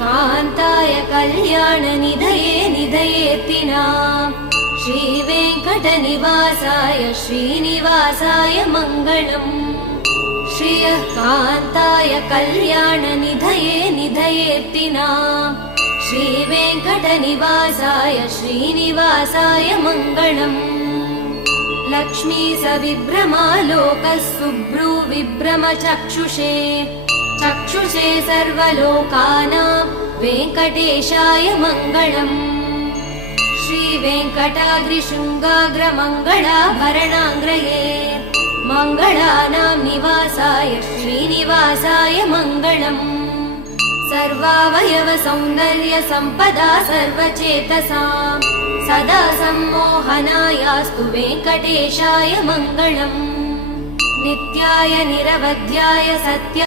कान्ताय कल्याणनिधये निधयेत्तिनाम् श्रीवेङ्कटनिवासाय श्रीनिवासाय मङ्गलम्। श्रियः कान्ताय कल्याणनिधये निधयेत्तिनाम् श्रीवेङ्कटनिवासाय श्रीनिवासाय मङ्गलम्। लक्ष्मी सविभ्रमालोकः सुभ्रूविभ्रमचक्षुषे चक्षुषे सर्वलोकानां वेङ्कटेशाय मङ्गलम्। श्रीवेङ्कटाद्रिशृङ्गाग्रमङ्गलाभरणाङ्ग्रये मङ्गलानां निवासाय श्रीनिवासाय मङ्गलम्। सर्वावयव सौन्दर्य सम्पदा सर्वचेतसां सदा सम्मोहनायास्तु वेङ्कटेशाय मङ्गलम्। नित्याय निरवध्याय सत्य